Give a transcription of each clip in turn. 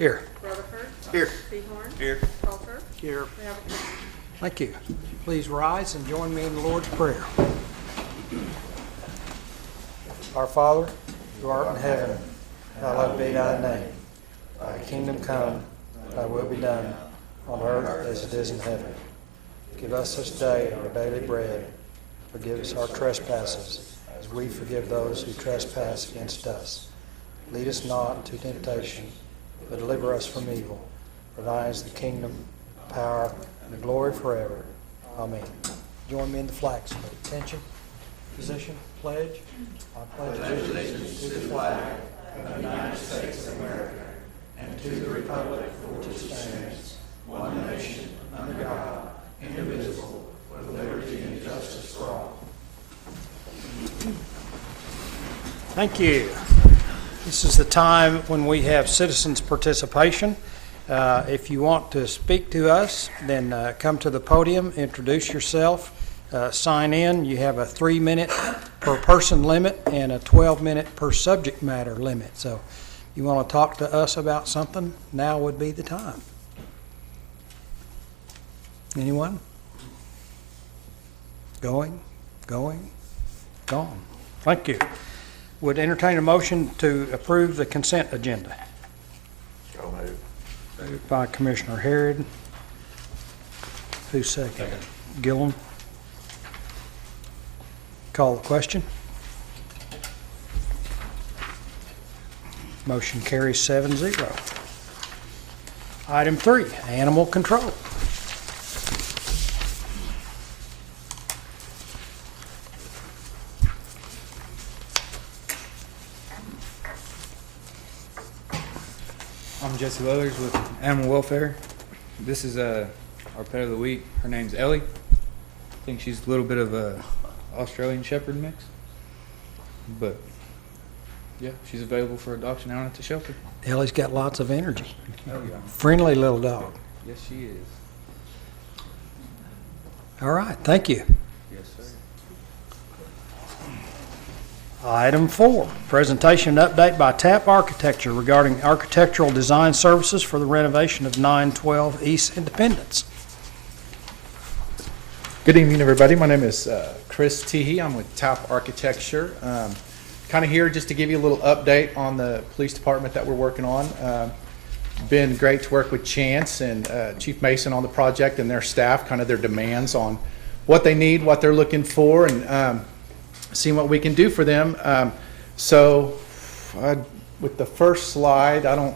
Here. Rutherford. Here. Seahorn. Here. Coulter. Here. We have a quorum. Thank you. Please rise and join me in the Lord's Prayer. Our Father, who art in heaven, hallowed be thy name. Thy kingdom come, thy will be done, on earth as it is in heaven. Give us this day our daily bread. Forgive us our trespasses, as we forgive those who trespass against us. Lead us not into temptation, but deliver us from evil. For thine is the kingdom, the power, and the glory forever. Amen. Join me in the flag salute. Attention, position, pledge. I pledge allegiance to the flag of the United States of America and to the republic for which it stands, one nation, under God, indivisible, with liberty and justice for all. Thank you. This is the time when we have citizens' participation. If you want to speak to us, then come to the podium, introduce yourself, sign in. You have a 3-minute per person limit and a 12-minute per subject matter limit. So you want to talk to us about something, now would be the time. Anyone? Going, gone. Thank you. Would entertain a motion to approve the consent agenda. So moved. Moved by Commissioner Harrod. Who's second? Gillum. Call the question. Motion carries 7-0. Item 3, animal control. I'm Jesse Leathers with Animal Welfare. This is our pet of the week. Her name's Ellie. I think she's a little bit of a Australian Shepherd mix. But yeah, she's available for adoption out at the shelter. Ellie's got lots of energy. Oh yeah. Friendly little dog. Yes, she is. All right, thank you. Yes, sir. Item 4, presentation and update by TAP Architecture regarding architectural design services for the renovation of 912 East Independence. Good evening, everybody. My name is Chris Teehee. I'm with TAP Architecture. Kind of here just to give you a little update on the police department that we're working on. Been great to work with Chance and Chief Mason on the project and their staff, kind of their demands on what they need, what they're looking for, and seeing what we can do for them. With the first slide, there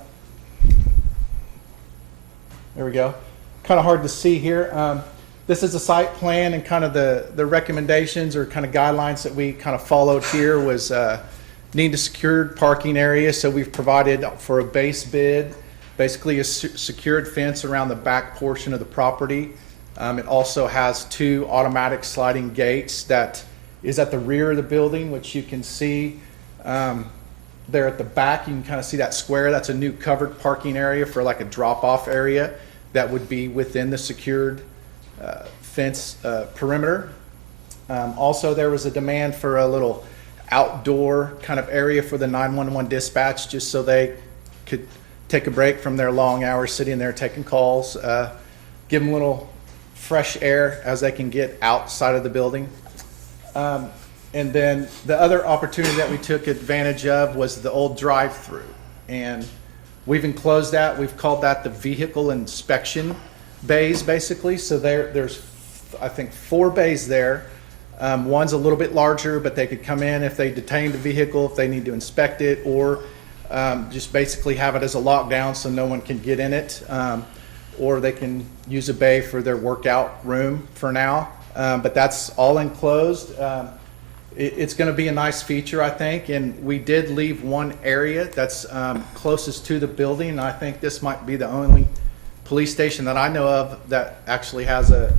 we go. Kind of hard to see here. This is a site plan, and kind of the recommendations or kind of guidelines that we kind of followed here was need a secured parking area. So we've provided for a base bid, basically a secured fence around the back portion of the property. It also has 2 automatic sliding gates that is at the rear of the building, which you can see there at the back. You can kind of see that square. That's a new covered parking area for like a drop-off area that would be within the secured fence perimeter. Also, there was a demand for a little outdoor kind of area for the 911 dispatch, just so they could take a break from their long hours sitting there taking calls, give them a little fresh air as they can get outside of the building. And then the other opportunity that we took advantage of was the old drive-through, and we've enclosed that. We've called that the vehicle inspection bays, basically. So there's I think 4 bays there. One's a little bit larger, but they could come in if they detained a vehicle, if they need to inspect it, or just basically have it as a lockdown so no one can get in it, or they can use a bay for their workout room for now. But that's all enclosed. It's going to be a nice feature, I think, and we did leave one area that's closest to the building, and I think this might be the only police station that I know of that actually has a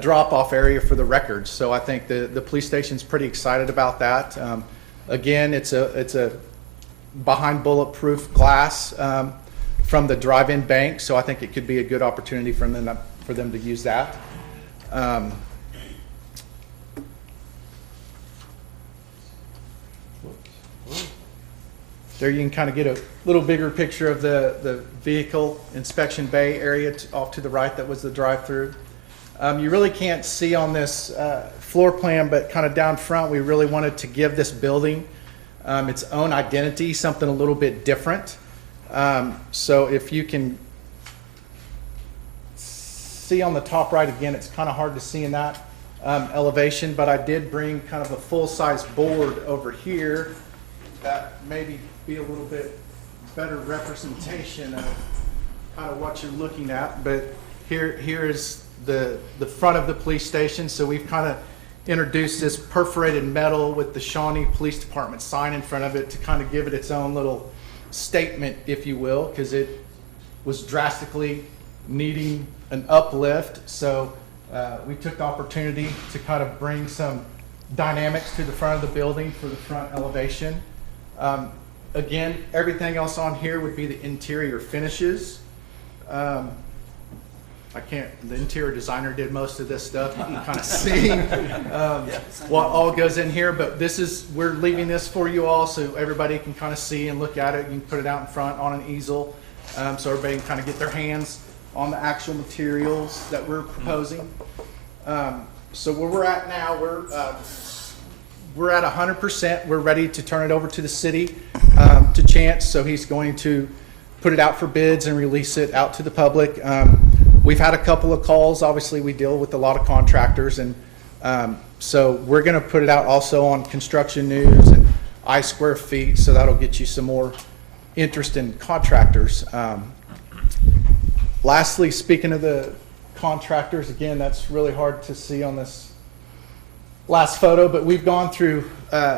drop-off area for the records. So I think the police station's pretty excited about that. Again, it's a behind bulletproof glass from the drive-in bank, so I think it could be a good opportunity for them to use that. There you can kind of get a little bigger picture of the vehicle inspection bay area off to the right. That was the drive-through. You really can't see on this floor plan, but kind of down front, we really wanted to give this building its own identity, something a little bit different. So if you can see on the top right, again, it's kind of hard to see in that elevation, but I did bring kind of a full-size board over here that maybe be a little bit better representation of kind of what you're looking at. But here is the front of the police station. So we've kind of introduced this perforated metal with the Shawnee Police Department sign in front of it to kind of give it its own little statement, if you will, because it was drastically needing an uplift. So we took the opportunity to kind of bring some dynamics to the front of the building for the front elevation. Again, everything else on here would be the interior finishes. The interior designer did most of this stuff. You can kind of see what all goes in here, but we're leaving this for you all so everybody can kind of see and look at it. You can put it out in front on an easel so everybody can kind of get their hands on the actual materials that we're proposing. So where we're at now, we're at 100%. We're ready to turn it over to the city, to Chance. So he's going to put it out for bids and release it out to the public. We've had a couple of calls. Obviously, we deal with a lot of contractors, and so we're going to put it out also on Construction News and iSquareFeet. So that'll get you some more interest in contractors. Lastly, speaking of the contractors, again, that's really hard to see on this last photo, but we've gone through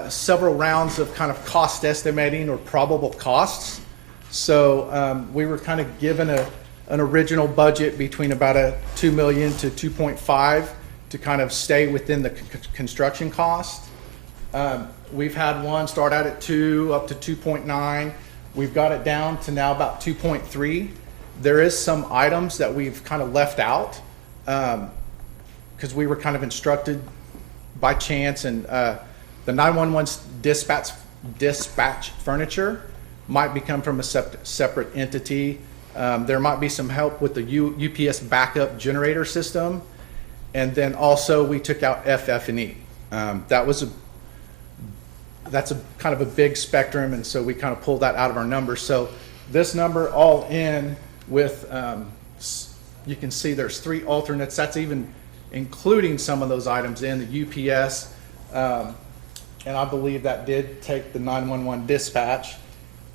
several rounds of kind of cost estimating or probable costs. So we were kind of given an original budget between about a $2 million to 2.5 to kind of stay within the construction cost. We've had one start out at 2 up to 2.9. We've got it down to now about 2.3. There is some items that we've kind of left out because we were kind of instructed by Chance, and the 911 dispatch furniture might become from a separate entity. There might be some help with the UPS backup generator system, and then also we took out FF&E. That's a kind of a big spectrum, and so we kind of pulled that out of our numbers. So this number all in with, you can see there's 3 alternates. That's even including some of those items in the UPS, and I believe that did take the 911 dispatch,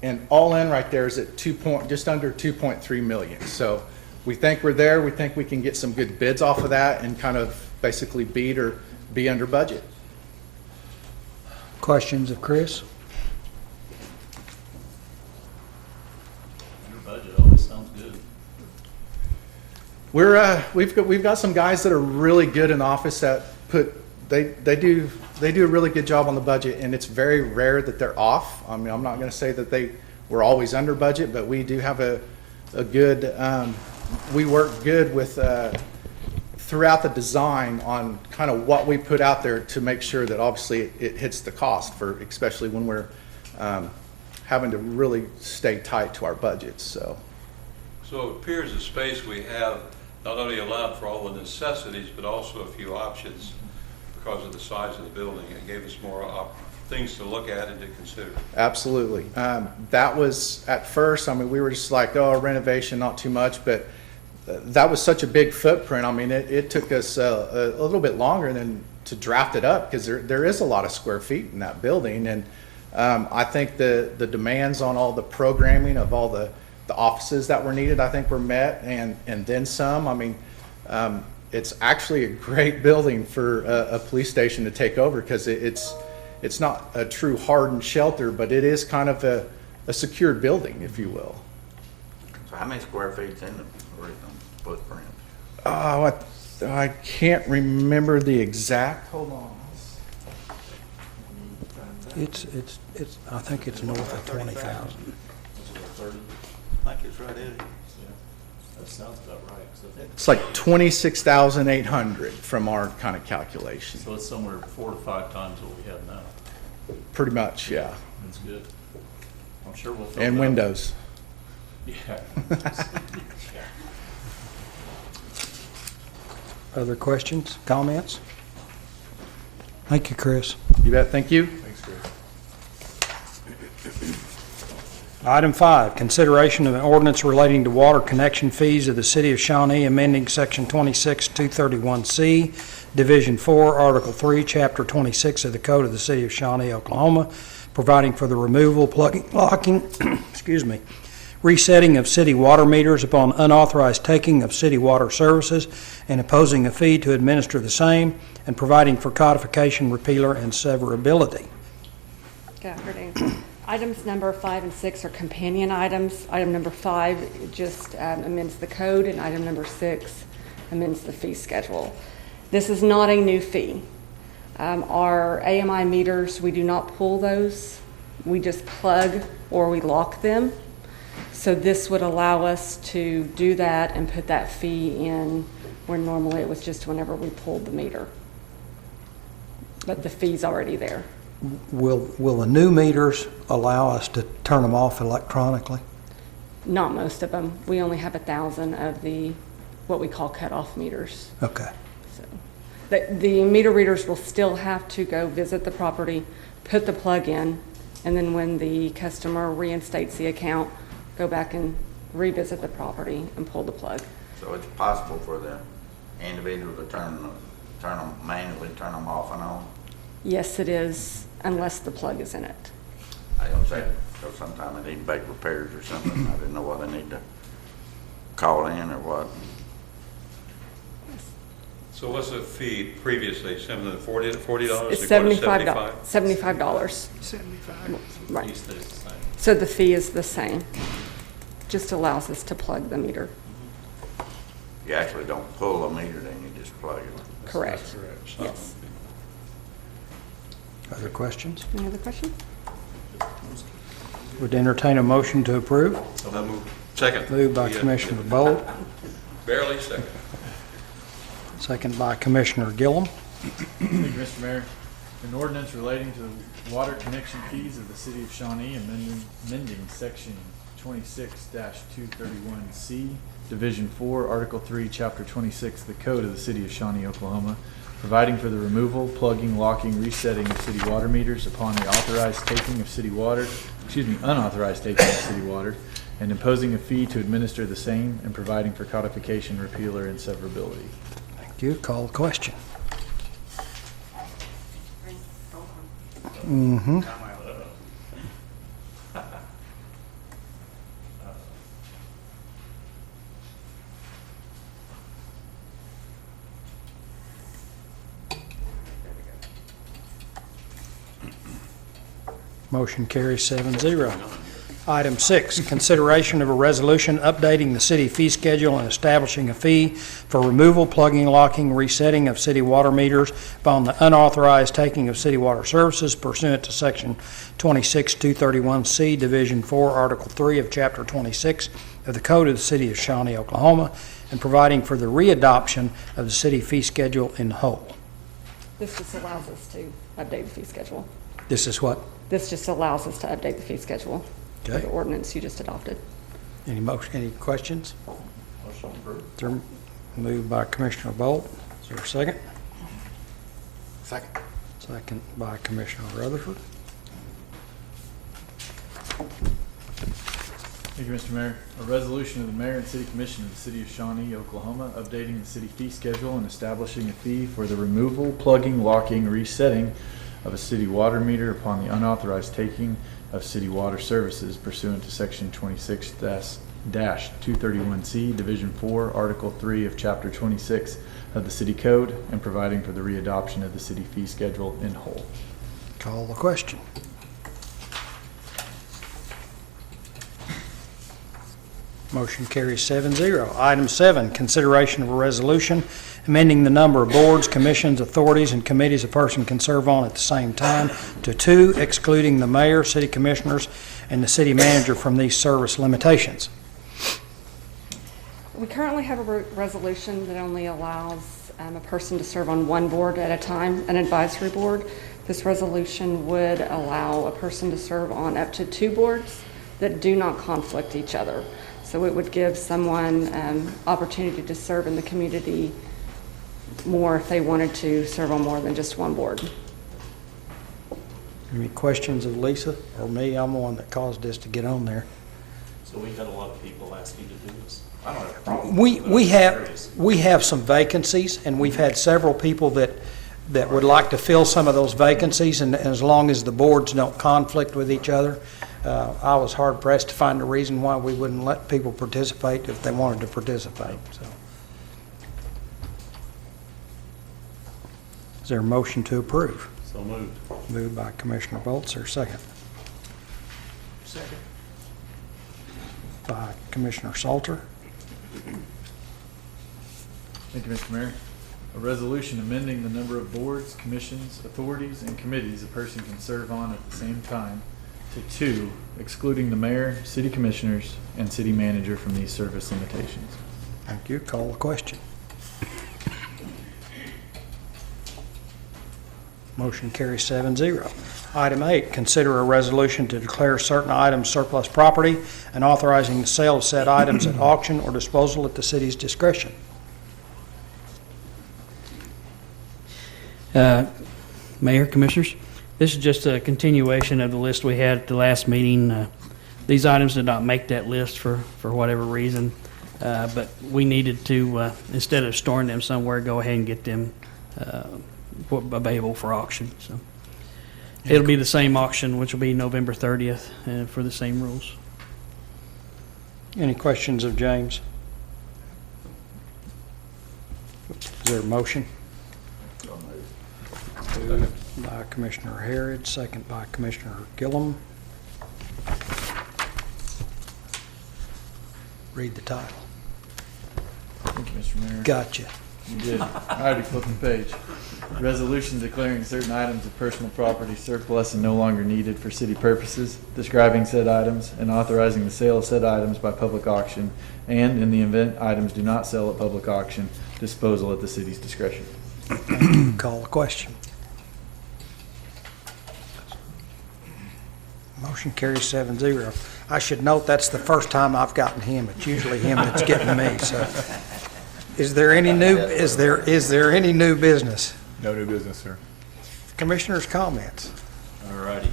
and all in right there is at just under 2.3 million. So we think we're there. We think we can get some good bids off of that and kind of basically beat or be under budget. Questions of Chris? Your budget always sounds good. We've got some guys that are really good in the office that they do a really good job on the budget, and it's very rare that they're off. I mean, I'm not going to say that we're always under budget, but we do have a good, we work good with throughout the design on kind of what we put out there to make sure that obviously it hits the cost for, especially when we're having to really stay tight to our budgets. So it appears the space we have not only allowed for all the necessities, but also a few options because of the size of the building. It gave us more things to look at and to consider. Absolutely. That was at first, I mean, we were just like, oh, renovation, not too much, but that was such a big footprint. I mean, it took us a little bit longer than to draft it up because there is a lot of square feet in that building. And I think the demands on all the programming of all the offices that were needed, I think were met and then some. I mean, it's actually a great building for a police station to take over because it's not a true hardened shelter, but it is kind of a secured building, if you will. So how many square feet's in the original footprint? Oh, I can't remember the exact. Hold on. It's, I think it's north of 20,000. I think it's right, Eddie. That sounds about right. It's like 26,800 from our kind of calculation. So it's somewhere 4 to 5 times what we have now. Pretty much, yeah. That's good. I'm sure we'll fill it and up. windows. Yeah. Other questions, comments? Thank you, Chris. You bet, thank you. Thanks, Chris. Item 5, consideration of an ordinance relating to water connection fees of the City of Shawnee, amending Section 26-231C, Division 4, Article 3, Chapter 26 of the Code of the City of Shawnee, Oklahoma, providing for the removal, plugging, locking, excuse me, resetting of city water meters upon unauthorized taking of city water services, and imposing a fee to administer the same, and providing for codification, repealer, and severability. Good afternoon. Items number 5 and 6 are companion items. Item number 5 just amends the code, and item number 6 amends the fee schedule. This is not a new fee. Our AMI meters, we do not pull those. We just plug or we lock them. So this would allow us to do that and put that fee in where normally it was just whenever we pulled the meter. But the fee's already there. Will the new meters allow us to turn them off electronically? Not most of them. We only have 1,000 of the, what we call cutoff meters. Okay. So the meter readers will still have to go visit the property, put the plug in, and then when the customer reinstates the account, go back and revisit the property and pull the plug. So it's possible for the individual to turn them manually, turn them off and on? Yes, it is, unless the plug is in it. I don't say, so sometime they need bake repairs or something, I didn't know whether they need to call in or what. So what's the fee previously, $40? It's They go to $75. $75. Right. Fee stays the same. So the fee is the same. Just allows us to plug the meter. You actually don't pull a meter, then you just plug it. Correct. That's correct. Yes. Other questions? Any other questions? Would entertain a motion to approve. So I move. Second. Moved by Yeah. Commissioner Bolt, Barely second. second by Commissioner Gillum. Thank you, Mr. Mayor. An ordinance relating to the water connection fees of the City of Shawnee, amending Section 26-231C, Division 4, Article 3, Chapter 26, the Code of the City of Shawnee, Oklahoma, providing for the removal, plugging, locking, resetting of city water meters upon the unauthorized taking of city water, and imposing a fee to administer the same, and providing for codification, repealer, and severability. Thank you. Call the question. Mm-hmm. Motion carries 7-0. Item 6, consideration of a resolution updating the city fee schedule and establishing a fee for removal, plugging, locking, resetting of city water meters upon the unauthorized taking of city water services pursuant to Section 26-231C, Division 4, Article 3 of Chapter 26 of the Code of the City of Shawnee, Oklahoma, and providing for the readoption of the city fee schedule in whole. This just allows us to update the fee schedule. This is what? This just allows us to update the fee schedule for Okay. the ordinance you just adopted. Any motion, any questions? Motion approved. They're moved by Commissioner Bolt. Is there a second? Second. Second by Commissioner Rutherford. Thank you, Mr. Mayor. A resolution of the Mayor and City Commission of the City of Shawnee, Oklahoma, updating the city fee schedule and establishing a fee for the removal, plugging, locking, resetting of a city water meter upon the unauthorized taking of city water services pursuant to Section 26-231C, Division 4, Article 3 of Chapter 26 of the City Code, and providing for the readoption of the city fee schedule in whole. Call the question. Motion carries 7-0. Item 7, consideration of a resolution amending the number of boards, commissions, authorities, and committees a person can serve on at the same time to 2, excluding the mayor, city commissioners, and the city manager from these service limitations. We currently have a resolution that only allows a person to serve on one board at a time, an advisory board. This resolution would allow a person to serve on up to 2 boards that do not conflict each other. So it would give someone opportunity to serve in the community more if they wanted to serve on more than just one board. Any questions of Lisa or me? I'm the one that caused this to get on there. So we've had a lot of people asking to do this. I don't have a problem. We have some vacancies, and we've had several people that would like to fill some of those vacancies, and as long as the boards don't conflict with each other, I was hard pressed to find a reason why we wouldn't let people participate if they wanted to participate, so. Is there a motion to approve? So moved. Moved by Commissioner Bolts, or second? Second. By Commissioner Salter. Thank you, Mr. Mayor. A resolution amending the number of boards, commissions, authorities, and committees a person can serve on at the same time to 2, excluding the mayor, city commissioners, and city manager from these service limitations. Thank you. Call the question. Motion carries 7-0. Item 8, consider a resolution to declare certain items surplus property and authorizing the sale of said items at auction or disposal at the city's discretion. Mayor, Commissioners, this is just a continuation of the list we had at the last meeting. These items did not make that list for whatever reason, but we needed to, instead of storing them somewhere, go ahead and get them available for auction. So it'll be the same auction, which will be November 30th, for the same rules. Any questions of James? Is there a motion? Moved by Commissioner Harrod, second by Commissioner Gillum. Read the title. Thank you, Mr. Mayor. Gotcha. You did. I already flipped the page. Resolution declaring certain items of personal property surplus and no longer needed for city purposes, describing said items, and authorizing the sale of said items by public auction, and, in the event items do not sell at public auction, disposal at the city's discretion. Call the question. Motion carries 7-0. I should note that's the first time I've gotten him. It's usually him that's getting me, so. Is there any new business? No new business, sir. Commissioners' comments? All righty.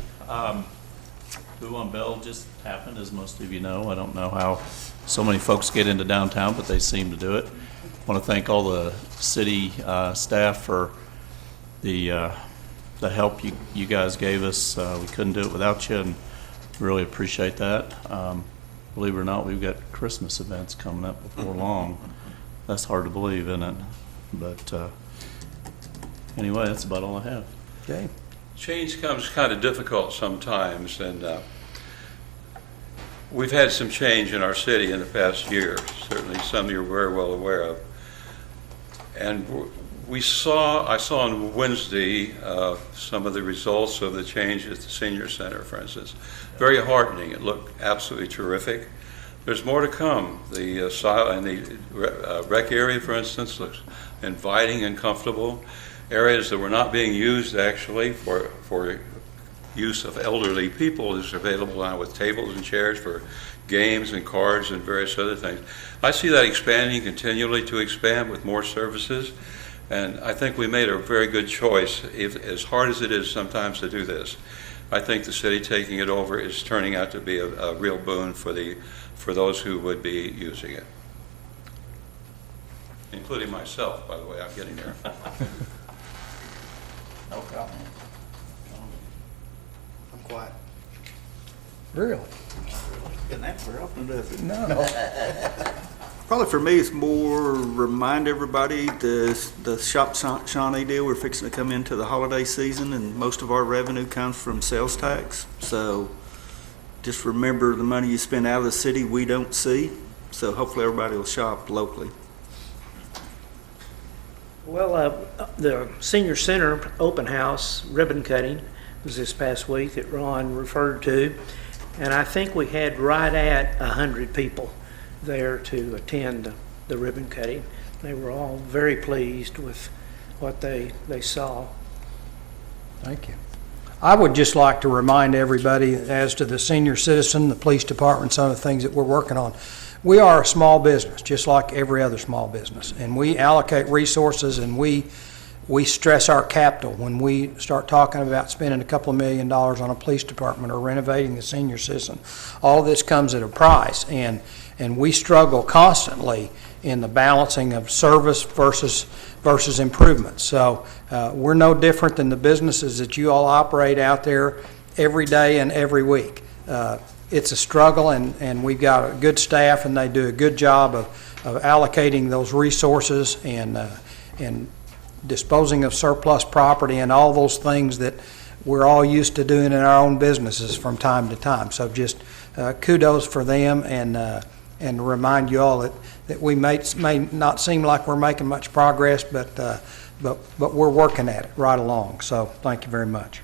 Boo on Bell just happened, as most of you know. I don't know how so many folks get into downtown, but they seem to do it. I want to thank all the city staff for the help you guys gave us. We couldn't do it without you, and really appreciate that. Believe it or not, we've got Christmas events coming up before long. That's hard to believe, isn't it? But anyway, that's about all I have. Okay. Change comes kind of difficult sometimes, and we've had some change in our city in the past year, certainly some you're very well aware of. And I saw on Wednesday some of the results of the change at the senior center, for instance. Very heartening. It looked absolutely terrific. There's more to come. The rec area, for instance, looks inviting and comfortable. Areas that were not being used actually for use of elderly people is available now with tables and chairs for games and cards and various other things. I see that expanding, continually to expand with more services. And I think we made a very good choice, as hard as it is sometimes to do this. I think the city taking it over is turning out to be a real boon for those who would be using it. Including myself, by the way. I'm getting there. No comment. I'm quiet. Really? Isn't that very often, does it? No. Probably for me, it's more remind everybody the Shop Shawnee deal. We're fixing to come into the holiday season, and most of our revenue comes from sales tax. So just remember, the money you spend out of the city, we don't see. So hopefully everybody will shop locally. Well, the senior center open house ribbon cutting was this past week that Ron referred to, and I think we had right at 100 people there to attend the ribbon cutting. They were all very pleased with what they saw. Thank you. I would just like to remind everybody as to the senior citizen, the police department, some of the things that we're working on. We are a small business, just like every other small business, and we allocate resources and we stress our capital when we start talking about spending a couple of $1 million on a police department or renovating the senior citizen. All of this comes at a price, and we struggle constantly in the balancing of service versus improvement. So we're no different than the businesses that you all operate out there every day and every week. It's a struggle, and we've got a good staff, and they do a good job of allocating those resources and disposing of surplus property and all those things that we're all used to doing in our own businesses from time to time. So just kudos for them, and remind you all that we may not seem like we're making much progress, but we're working at it right along. So thank you very much.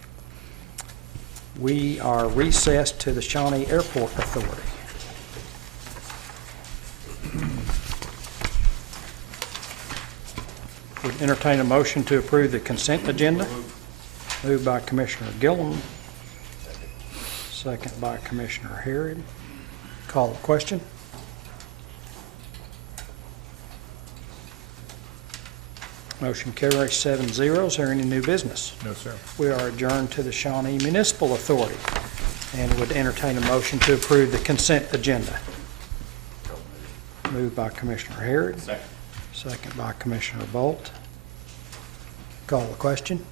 We are recessed to the Shawnee Airport Authority. Would entertain a motion to approve the consent agenda. Moved by Commissioner Gillum, second by Commissioner Harrod. Call the question. Motion carries 7-0. Is there any new business? No, sir. We are adjourned to the Shawnee Municipal Authority and would entertain a motion to approve the consent agenda. Moved by Commissioner Harrod. Second. Second by Commissioner Bolt. Call the question.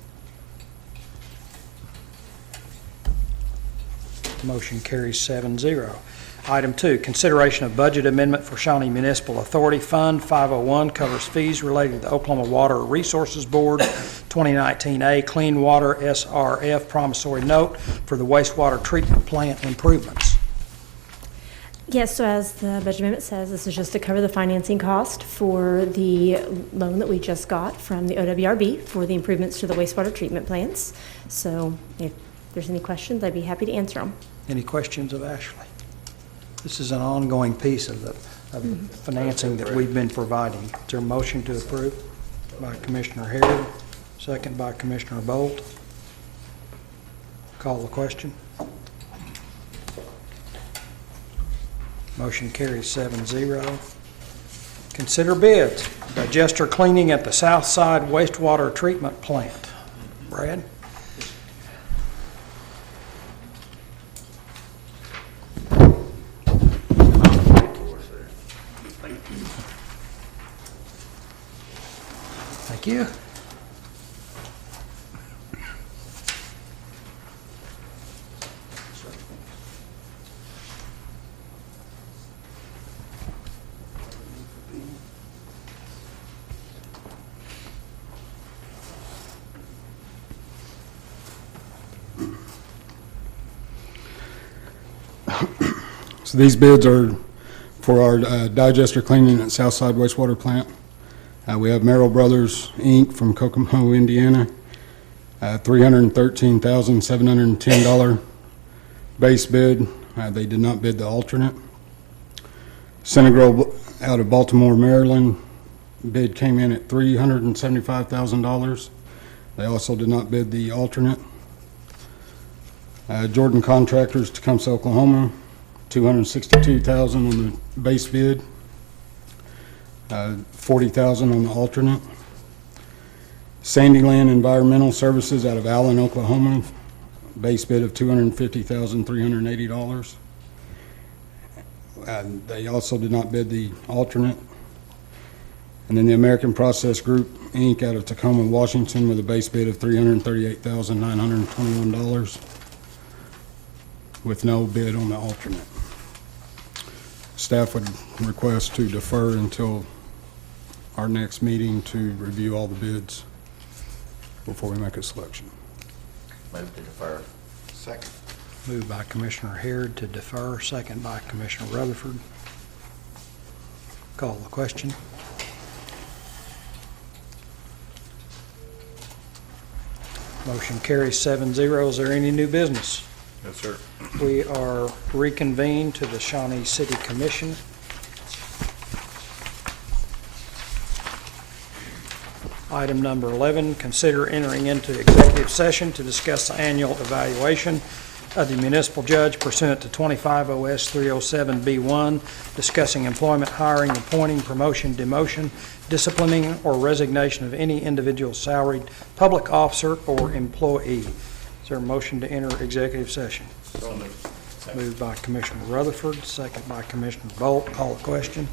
Motion carries 7-0. Item 2, consideration of budget amendment for Shawnee Municipal Authority Fund 501 covers fees related to the Oklahoma Water Resources Board 2019A Clean Water SRF promissory note for the wastewater treatment plant improvements. Yes, so as the budget amendment says, this is just to cover the financing cost for the loan that we just got from the OWRB for the improvements to the wastewater treatment plants. So if there's any questions, I'd be happy to answer them. Any questions of Ashley? This is an ongoing piece of the financing that we've been providing. Is there a motion to approve? By Commissioner Harrod, second by Commissioner Bolt. Call the question. Motion carries 7-0. Consider bids. Digester cleaning at the South Side wastewater treatment plant. Brad? Thank you. So these bids are for our digester cleaning at Southside Wastewater Plant. We have Merrill Brothers, Inc. from Kokomo, Indiana, $313,710 base bid. They did not bid the alternate. Synagro out of Baltimore, Maryland, bid came in at $375,000. They also did not bid the alternate. Jordan Contractors, Tecumseh, Oklahoma, $262,000 on the base bid, $40,000 on the alternate. Sandyland Environmental Services out of Allen, Oklahoma, base bid of $250,380. They also did not bid the alternate. And then the American Process Group, Inc. out of Tacoma, Washington, with a base bid of $338,921 with no bid on the alternate. Staff would request to defer until our next meeting to review all the bids before we make a selection. Move to defer. Second. Moved by Commissioner Harrod to defer, second by Commissioner Rutherford. Call the question. Motion carries 7-0. Is there any new business? No, sir. We are reconvened to the Shawnee City Commission. Item number 11, consider entering into executive session to discuss the annual evaluation of the municipal judge pursuant to 25 OS 307B1, discussing employment, hiring, appointing, promotion, demotion, disciplining, or resignation of any individual salaried public officer or employee. Is there a motion to enter executive session? Moved by Commissioner Rutherford, second by Commissioner Bolt. Call the question.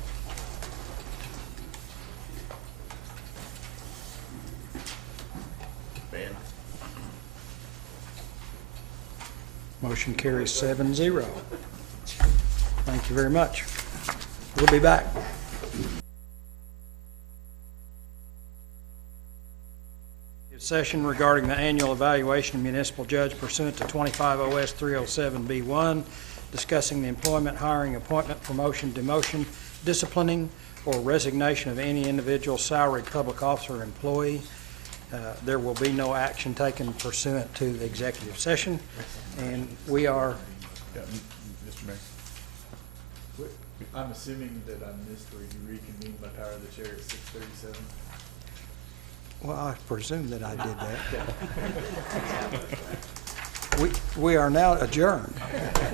Motion carries 7-0. Thank you very much. We'll be back. Session regarding the annual evaluation of municipal judge pursuant to 25 OS 307B1, discussing the employment, hiring, appointment, promotion, demotion, disciplining, or resignation of any individual salaried public officer or employee. There will be no action taken pursuant to the executive session, and we are. Mr. Mayor. I'm assuming that I missed where you reconvened by power of the chair at 6:37. Well, I presume that I did that. We are now adjourned.